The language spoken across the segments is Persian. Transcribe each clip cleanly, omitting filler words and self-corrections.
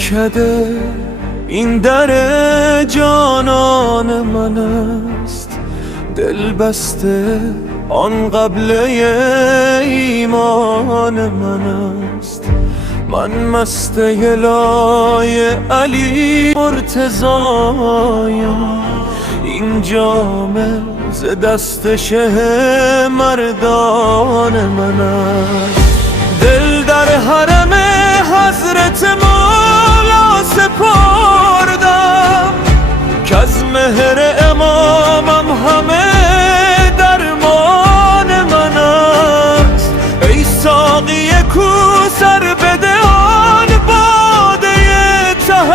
دهکده این در جانان من است، دل بسته آن قبله ایمان من است. من مست لای علی مرتضایم، این جام ز دست شه مردان من است. دل در حرم حضرت مولا سپردم، که از مهر امامم همه درمان من است. ای ساقی کوثر بده آن باده ته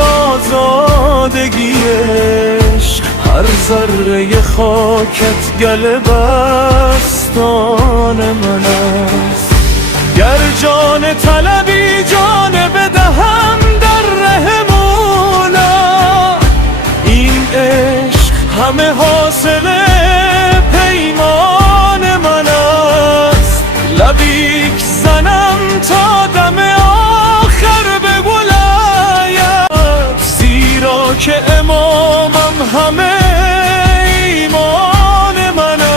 آزادگی عشق، هر ذره خاکت گله بستان من است. گر جان طلبی جان بدهم در ره مولا، این عشق همه حاصل پیمان من است. لبیک زنم تا دم آخر به ولایت، زیرا که امامم همه ایمان من است.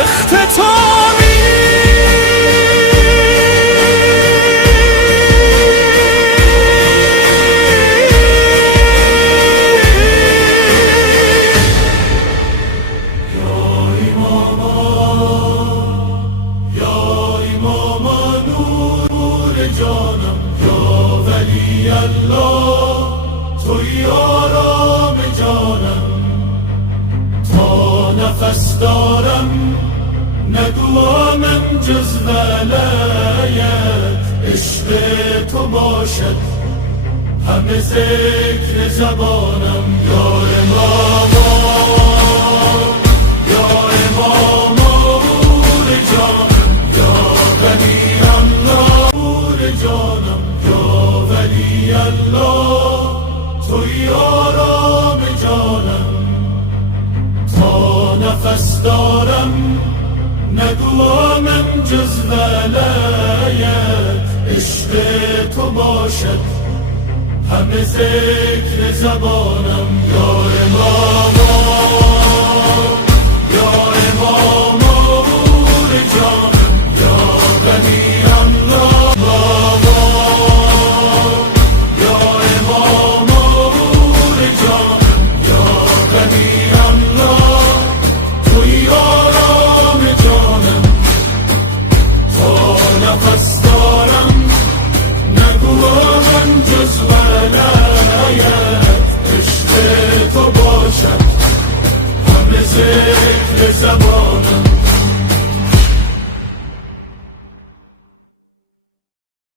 اختتامی جانم، یا ولی الله توی آرام جانم. تا نفس دارم ندوامم جز ولایت، عشق تو باشد همه ذکر زبانم. یا اماما یا اماما نور جانم، یا ولی جانم، یا ولی الله توی آرام جانم. تا نفس دارم ندوامم جز ولایت، عشق تو باشد همه ذکر زبانم. یا اماما یا اماما نور جانم، یا ولی الله